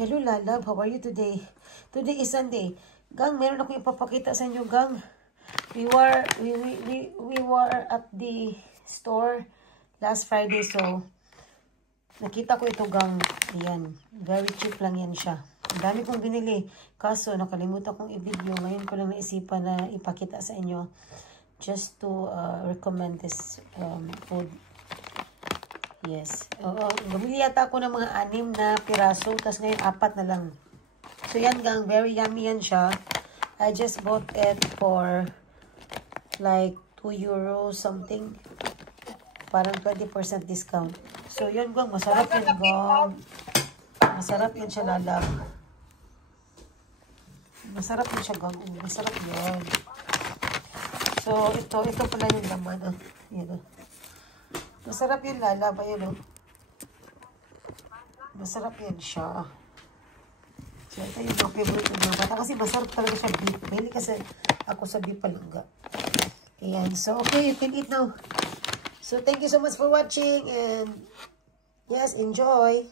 Hello, Lalab. How are you today? Today is Sunday. Gang, meron ako ipapakita sa inyo, gang. We were at the store last Friday, so nakita ko ito, gang. Ayan. Very cheap lang yan siya. Ang dami kong binili. Kaso, nakalimutan kong i-video. Ngayon ko lang naisipan na ipakita sa inyo just to recommend this food. Yes. Bumili yata ako ng mga 6 na piraso. Tapos ngayon 4 na lang. So yan, gang. Very yummy yan siya. I just bought it for like 2 euros something. Parang 20% discount. So yun, gang. Masarap yun, gang. Masarap yun siya, Lalab. Masarap yun siya, gang. Masarap yun. So ito pala yung laman. Yan. Masarap yun, Lalab. Ayun, oh. Masarap yan siya. So, ito yung mga favorite ng mga bata. Kasi masarap talaga siya beef. Mahilig kasi ako sa beef palangga. Ayan. So, okay. You can eat now. So, thank you so much for watching. And, yes, enjoy.